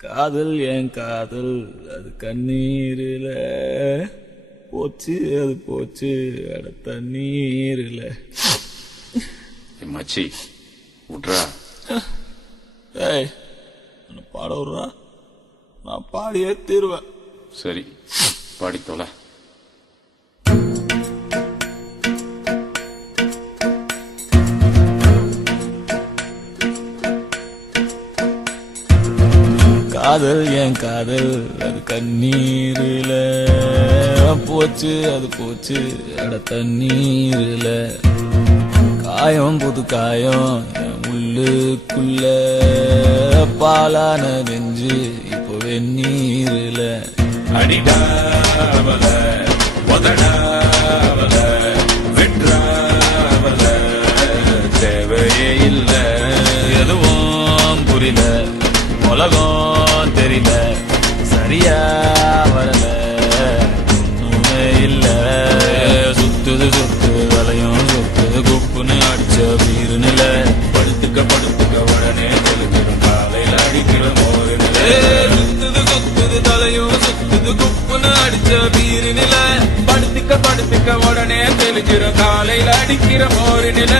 காதல் என் காதல் அது கண்ணீரில. போச்சு அது போச்சு அட தண்ணீரில. மச்சி விட்றா ஏய் பாட விட்றா. நான் பாடியே தீருவேன். சரி பாடி காதல் என் காதல் அது கண்ணீரில. போச்சு அது போச்சு அட தண்ணீரில. காயம் புது காயம் என் உள்ளுக்குள்ள. பாலான நெஞ்சு இப்போ வெந்நீரில. அடிடாவல உதடாவல வெற்றாவல தேவையே இல்லை எதுவும் புரியல. உலகம் சரியா வரல. ஒண்ணுமே இல்ல. சுத்துது சுத்து வலையும் சுத்துது குப்புன்னு அடிச்ச வீரு நில. படுத்துக்க படுத்துக்க உடனே தெளிஞ்சிடும் காலையில் அடிக்கிற மோரு சுத்துது சுத்துது தலையும் சுத்துது குப்புன்னு அடிச்ச வீரு நில. படுத்துக்க படுத்துக்க உடனே தெளிஞ்சிடும் காலையில் அடிக்கிற மோரு நில.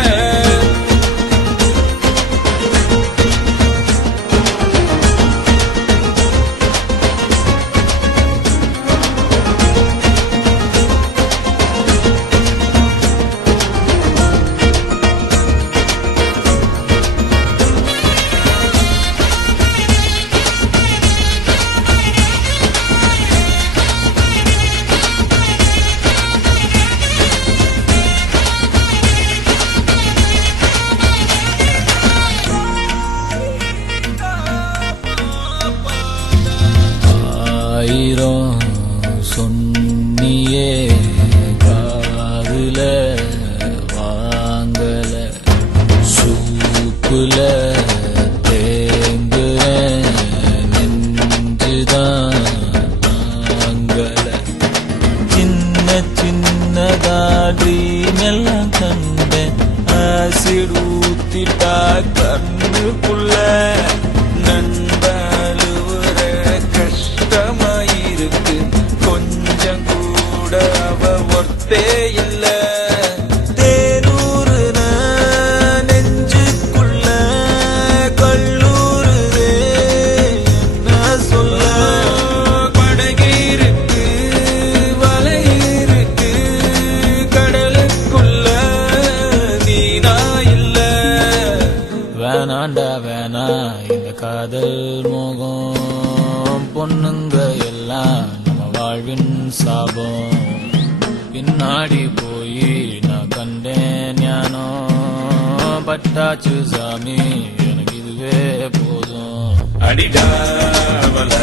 ஆயிரம் சொன்னியே காதுல வாங்கல சூப்புல தேங்குற நெஞ்சுதான் தாங்கல. சின்ன சின்னதா ட்ரீம் எல்லாம் கண்டேன் ஆசிட் ஊத்திட்டா கண்ணுக்குள்ள. நண்ப கூட அவ ஒர்த்தே இல்ல தேனூறுன நெஞ்சுக்குள்ள கல்லூருதே என்ன சொல்ல? படகிருக்கு வலை கடலுக்குள்ள நீனா இல்ல வேணாண்டா வேணா இந்த காதல் மோகம் பொண்ணுங்க எல்லாம் வாழ்வின் சாபம். பின்னாடி போய் நான் கண்டேன் ஞானோ. பட்டாச்சு சாமி எனக்கு இதுவே போதும். அடிடா உதடாவல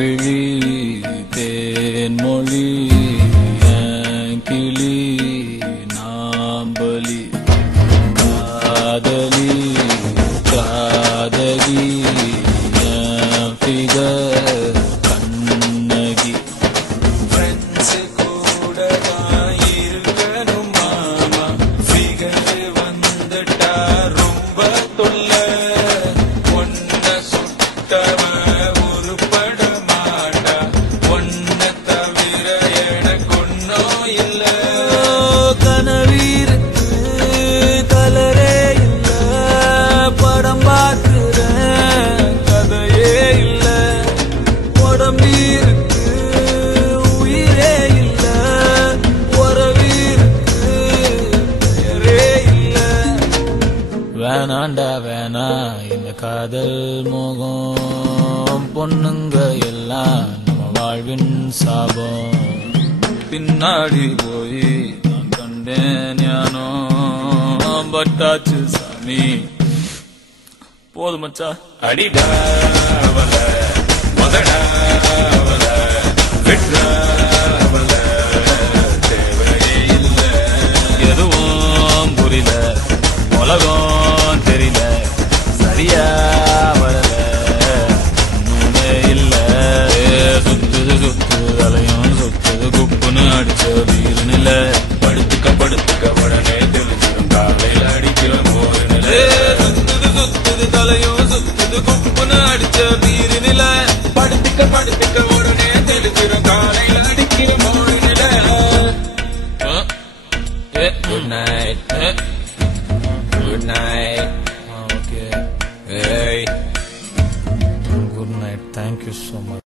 为你 தாண்டா வேணா இந்த காதல் மோகம் பொண்ணுங்க எல்லாம் நம்ம வாழ்வின் சாபம். பின்னாடி போய் நான் கண்டேன் ஞானோ பட்டாச்சு சாமி. போதும் மச்சா. அடிடா அவள முதடா அவள விட்றா அவள தேவையே எதுவும் புரியல. உலகம் சுத்துது தலையும் சுத்துது குப்புன்னு அடிச்ச பீரு நில. படுத்துக்க படுத்துக்க உடனே தெளிக்கிறோம் காலையில. அடிக்கிற மோடு நில. Good night good night okay good night thank you so much